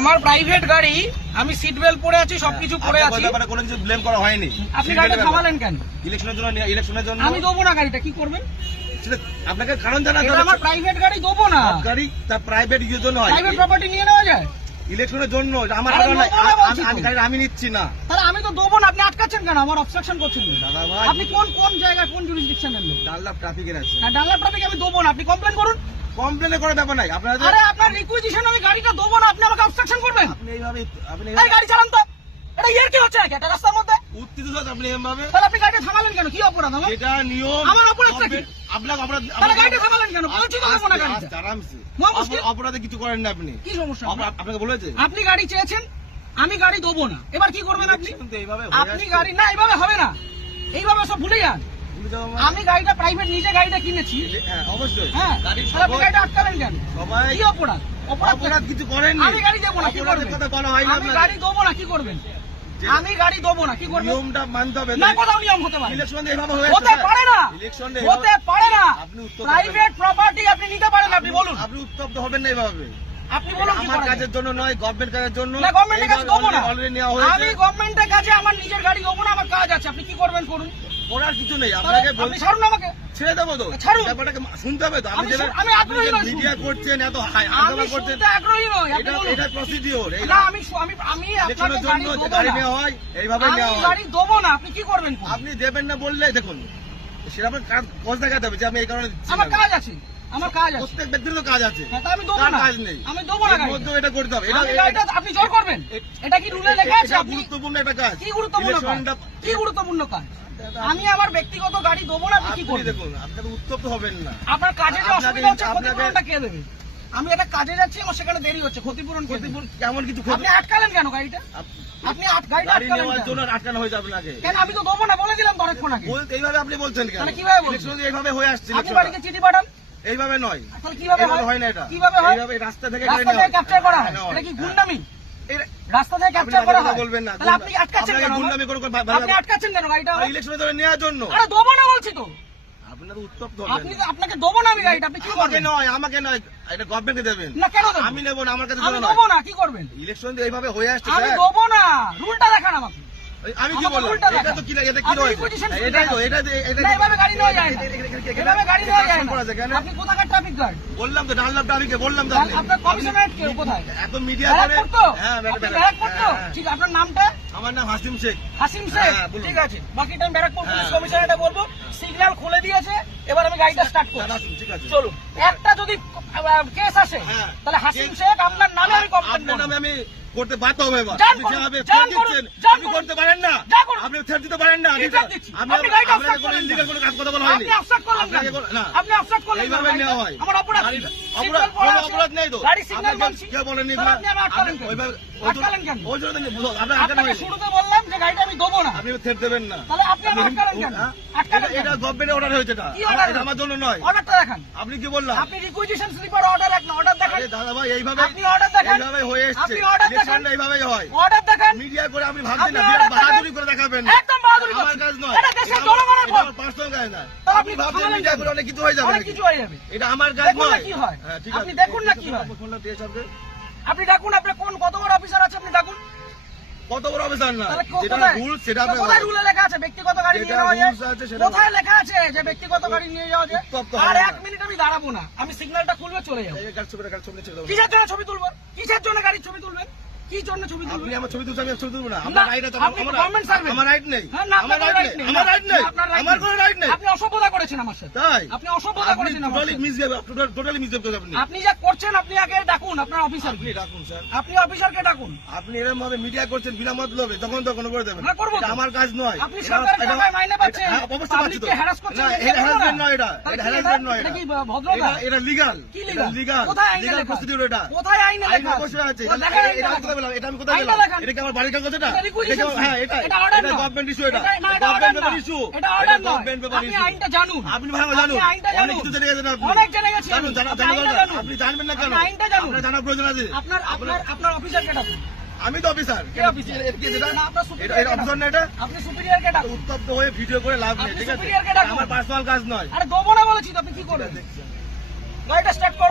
আমার প্রাইভেট গাড়ি, আমি সিট বেল্ট পরে আছি, সবকিছু পরে আছি, কোনো কিছু ব্লেম করা হয়নি। আপনি গাড়িটা থামালেন কেন? ইলেকশনের জন্য আমি দেবো না গাড়িটা, কি করবেন? আপনাকে কারণ জানা, আমার প্রাইভেট গাড়ি দেবো না। গাড়ি তার প্রাইভেট ইউজের জন্য হয়, প্রাইভেট প্রপার্টি নিয়ে নেওয়া যায় ইলেকশনের জন্য। আমার আমি নিচ্ছি না, তাহলে আমি তো দেবো না। আপনি আটকাচ্ছেন কেন? আমার অবস্ট্রাকশন করছেন। দাদা ভাই, আপনি কোন জায়গায়, কোন জুরিসডিকশনের লোক? ডানলাপ ট্রাফিকের আছে। ডানলাপ ট্রাফিক আমি দেবো না, আপনি কমপ্লেন করুন। কমপ্লেন করার ব্যাপার নাই আপনার। আরে আপনার রিকুইজিশন আমি গাড়িটা দেবো না, আপনি আমাকে অবস্ট্রাকশন করবেন? আপনি গাড়ি চালান তো, এটা ইয়ার কি হচ্ছে নাকি একটা রাস্তার মধ্যে? উত্তেজিত আপনি এভাবে, তাহলে আপনি গাড়িটা থামালেন কেন? কি অপরাধ আমার? এটা নিয়ম। আমার অপরাধটা কি? আপনাকে অপরাধ, তাহলে গাড়িটা থামালেন কেন? বলছি তো দেবো না গাড়িটা। আরামসে, মুশকিল। অপরাধে কিছু করেন না আপনি। কি সমস্যা? আপনাকে বলেছে আপনি গাড়ি চেয়েছেন, আমি গাড়ি দেবো না, এবার কি করবেন আপনি? এইভাবে আপনি গাড়ি না, এইভাবে হবে না, এইভাবে সব ভুলে যান। আমি গাড়িটা প্রাইভেট, নিজে গাড়িটা কিনেছি। হ্যাঁ অবশ্যই। হ্যাঁ, তাহলে আপনি গাড়িটা আটকালেন কেন? সবাই কি অপরাধ? অপরাধ কিছু করেননি। আমি গাড়ি দেবো না, কি করবেন? কথা বলা হয় না। আমি গাড়ি দেবো না, কি করবেন? আমি গাড়ি দেবো না, কি করবেন? নিয়মটা মানতে হবে না, কোথাও নিয়ম হতে পারে? ইলেকশন এইভাবে হয়ে হতে পারে না, ইলেকশন হতে পারে না। আপনি উত্তর প্রাইভেট প্রপার্টি আপনি নিতে পারেন, আপনি বলুন। আপনি উত্তপ্ত হবেন না এইভাবে। আপনি বলুন কি আমার করা যায়? কাজের জন্য নয়, গভর্নমেন্ট কাজের জন্য। না, গভর্নমেন্টের কাছে দেবো না। অলরেডি নেওয়া হয়েছে। আমি গভর্নমেন্টের কাছে আমার নিজের গাড়ি দেবো না, আমার কাজ আছে। আপনি কি করবেন করুন, করার কিছু নেই। আপনাকে আপনি ছাড়ুন আমাকে। ছেড়ে দেবো তো, ছাড়ুন। ব্যাপারটাকে শুনতে হবে তো। আমি আগ্রহী নই। মিডিয়া করছেন, এত আমি আন্দোলন করছেন, শুনতে আগ্রহী নই, আপনি বলুন। এটা প্রসিডিওর। না, আমি আপনাকে ইলেকশনের গাড়ি জন্য দেবো গাড়ি না। নেওয়া হয়, এইভাবে আমি নেওয়া হয়। গাড়ি দেবো না, আপনি কি করবেন করুন। আপনি দেবেন না বললে দেখুন, সেটা আপনার কাজ দেখাতে হবে যে আমি এই কারণে দিচ্ছি আমার না। কাজ আছে, আমার কাজ আছে। প্রত্যেক ব্যক্তির তো কাজ আছে, হ্যাঁ, তা আমি দেবো কার না। কাজ নেই? আমি দেবো না এর গাড়িটা। মধ্যেও এটা করতে হবে। আমি গাড়িটা আপনি জোর করবেন? এটা কি রুলে লেখা আছে? এটা আপনি গুরুত্বপূর্ণ একটা কাজ। কি গুরুত্বপূর্ণ কাজ? ইলেকশনটা- কি গুরুত্বপূর্ণ কাজ? আমি আমার ব্যক্তিগত গাড়ি দেবো না, আপনি কি আপনি করবেন? দেখুন, আপনাকে উত্তপ্ত হবেন না। আপনার কাজে যে আপনাকে- অসুবিধা হচ্ছে, আপনাকে- ক্ষতিপূরণটা কে দেবে? আমি একটা কাজে যাচ্ছি, আমার সেখানে দেরি হচ্ছে, ক্ষতিপূরণ কে দেবে? কেমন কিছু আপনি আটকালেন কেন গাড়িটা? আপনি গাড়িটা গাড়ি আটকালেন নেওয়ার কেন? জন্য আটকানো হয়েছে আপনাকে। কেন? আমি তো দেবো না বলে দিলাম তো অনেকক্ষণ আগে। এইভাবে আপনি বলছেন কেন? তাহলে কিভাবে বলছেন? ইলেকশন এইভাবে হয়ে আসছে। আপনি ইলেকশনটা। বাড়িতে চিঠি পাঠান। এইভাবে নয়, তাহলে কিভাবে এইভাবে হয়? হয় না এটা। কিভাবে হয়? এইভাবে রাস্তা থেকে রাস্তা থেকে ক্যাপচার করা হয়, এটা কি গুন্ডামি? রাস্তা থেকে ক্যাপচার করা হয়? বলবেন না। তাহলে আপনি আটকাচ্ছেন কেন? গুন্ডামি করে আপনি আটকাচ্ছেন কেন গাড়িটা? ইলেকশনের জন্য নেওয়ার জন্য। আরে দেবো না বলছি তো। আপনার উত্তপ্ত আপনি আপনাকে দেবো না আমি গাড়িটা, আপনি কি করবেন? আমাকে নয়, এটা গভর্নমেন্টকে দেবেন। না, কেন দেবো? আমি নেবো না, আমার কাছে আমি দেবো না, কি করবেন? ইলেকশন এইভাবে হয়ে আসছে আমি স্যার। দেবো না, রুলটা দেখান আমাকে। আমি কি আমাকে বললাম? উল্টা এটা দেখান। তো কি এটা কি আপনি রয়েছে? position এটাই তো, দেখান। এটা না, এভাবে গাড়ি নেওয়া যায় না। এভাবে গাড়ি নেওয়া যায় না। করা যায় কেন? আপনি কোথাকার ট্রাফিক গার্ড? বললাম তো, ডানলাপ ট্রাফিকে বললাম তো। আপনার কমিশনারেট কে কোথায়? এত মিডিয়া করে। ব্যারাকপুর তো? হ্যাঁ, আপনি ব্যারাকপুর তো? হ্যাঁ। ঠিক, আপনার নামটা? আমার নাম হাসিম শেখ। হাসিম শেখ। হ্যাঁ, বলুন। ঠিক আছে, বাকিটা আমি ব্যারাকপুর পুলিশ হ্যাঁ। কমিশনারেটে বলবো। সিগন্যাল খুলে দিয়েছে, এবার আমি গাড়িটা স্টার্ট করছি। আসুন, ঠিক আছে। চলুন। একটা যদি কেস আসে, হ্যাঁ। তাহলে হাসিম শেখ আপনার নামে আমি কমপ্লেন আপনার করব। নামে আমি করতে বাধ্য হবে এবার। যান আপনি করুন, যেভাবে যান threat করুন, দিচ্ছেন, যান আপনি করুন। করতে পারেন না। যান করুন। আপনি threat দিতে পারেন না। কি threat দিচ্ছি? আমি আপনি গাড়িটা আপনাকে obstruct কোনো করলেন illegal কেন? কোনো কাজ কথা বলা হয়নি। আপনি অবস্ট্রাক্ট করলেন আপনাকে কেন? না। আপনি অবস্ট্রাক্ট করলেন কেন? এইভাবে নেওয়া হয়। আমার অপরাধ কি? অপরাধ- সিগন্যাল পড়া কোনো আছে। অপরাধ নেই তো। গাড়ি সিগন্যাল আপনাকে মানছি। কেউ বলেনি। তাহলে আপনি আমার আটকালেন কেন? ওইভাবে- আটকালেন কেন? ওই জন্য আপনার আটকানো আপনাকে হয়নি। শুরুতে বললাম যে গাড়িটা আমি দেবো না। আপনি থ্রেট দেবেন না। তাহলে আপনি আমার আটকালেন কেন? হ্যাঁ? আটকালেন কেন? এটা গভর্নমেন্টের অর্ডার হয়েছে এটা। কি order? এটা আমার জন্য নয়। অর্ডারটা দেখান। আপনি কি বললাম? আপনি রিকুইজিশন স্লিপার অর্ডার এক না, অর্ডার দেখান। আরে দাদা ভাই, এইভাবে আপনি অর্ডার দেখান। এইভাবে হয়ে এসেছে। আপনি order দেখান। ইলেকশনটা এইভাবেই হয়। অর্ডার দেখান। মিডিয়া করে আপনি ভাবছেন না, আপনি বিরাট order দেখান। বাহাদুরি করে দেখাবেন। একদম বাহাদুরি আমার করছেন। কাজ নয়। এটা দেশের জনগণের ভোট। পার্সোনাল কাজ না। তাহলে আপনি ভাবছেন থামালেন মিডিয়া কেন? করে অনেক কিছু হয়ে যাবে অনেক নাকি? কিছু হয়ে যাবে। এটা আমার কাজ দেখুন না নয়। কি হয়। হ্যাঁ, ঠিক আপনি আছে। দেখুন না কি হয়। ফোনটা দিয়ে সরকার। আপনি ডাকুন, আপনার কত বড় অফিসার আছে আপনি ডাকুন। কত বড় অফিসার না, তাহলে যেটা কোথায়? রুল সেটা তো কোথায় রুলে লেখা আছে ব্যক্তিগত গাড়ি নিয়ে যেটা যাওয়া যায়? rules আছে সেটা- কোথায় লেখা আছে যে ব্যক্তিগত গাড়ি নিয়ে যাওয়া যায়? উত্তপ্ত আর হবে এক না। মিনিট আমি দাঁড়াবো না, আমি সিগন্যালটা খুলবে চলে যাবো। কিসের জন্য ছবি তুলবেন? কিসের জন্য গাড়ির ছবি তুলবেন? কি জন্য ছবি আপনি তুলবেন? আমার ছবি তুলছেন, আমি ছবি তুলবো না। না, আমার রাইট আছে। আপনি গভর্নমেন্ট সার্ভেন্ট। আমার রাইট নেই। হ্যাঁ, না, আমার আপনার রাইট right নেই। নেই। আমার রাইট নেই। আপনার right আমার নেই। কোনো রাইট নেই। আপনি অসভ্যতা করেছেন আমার সাথে। তাই আপনি অসভ্যতা করেছেন আমার টোটালি সাথে। মিসবিহেভ, টোটালি মিসবিহেভ করেছেন আপনি। আপনি যা করছেন, আপনি আগে ডাকুন আপনার অফিসার। আপনি ডাকুন স্যার। আপনি অফিসারকে ডাকুন। আপনি এরকম ভাবে মিডিয়া করছেন বিনা মতলবে, তখন তখন করে দেবেন। হ্যাঁ, করবো তো। এটা আমার কাজ নয়। আপনি সরকারের টাকায় মাইনে পাচ্ছেন, হ্যাঁ, অবশ্যই পাচ্ছি তো। পাবলিককে হ্যারাস করছেন, না, এটা এটা করবো না। harassment নয় এটা। তাহলে এটা কি harassment নয় এটা এটা। কি ভদ্রতা? এটা legal। কি এটা লিগাল? legal। কোথায় আইনে legal লেখা? procedure এটা। কোথায় আইনে আইনে লেখা? অবশ্যই আছে। ও, দেখান আইনটা এটা আমি দেখান। কোথায় পেলাম? এটা আমি কোথায় আইনটা পেলাম? দেখান। এটা কি আমার বাড়ির কাগজ এটা? এটা requisition হ্যাঁ, এটা এটা order না। গভর্নমেন্ট ইস্যু এটা। এটা না, এটা order না। ইস্যু। এটা order নয়। গভর্নমেন্ট পেপার আপনি ইস্যু। আইনটা জানুন। আপনি ভালো জানুন। আপনি আইনটা অনেক জানুন। কিছু জেনে গেছেন আপনি। অনেক জেনে গেছি আমি। জানুন, জানা আপনি আইনটা দরকার। জানুন। আপনি জানবেন না কেন? আপনি আইনটা জানুন। আপনার জানার প্রয়োজন আছে। আপনার অফিসারকে ডাকুন। আমি তো অফিসার। কে অফিসার? এটা কি এটা? না, আপনার superior এটা অফিসার না এটা? আপনি সুপিরিয়রকে ডাকুন। উত্তপ্ত হয়ে ভিডিও করে লাভ নেই, আপনি ঠিক আছে? superior কে ডাকুন। আমার পার্সোনাল কাজ নয়। আরে দেবো না বলেছি তো, আপনি কি করবেন? গাড়িটা স্টার্ট করুন।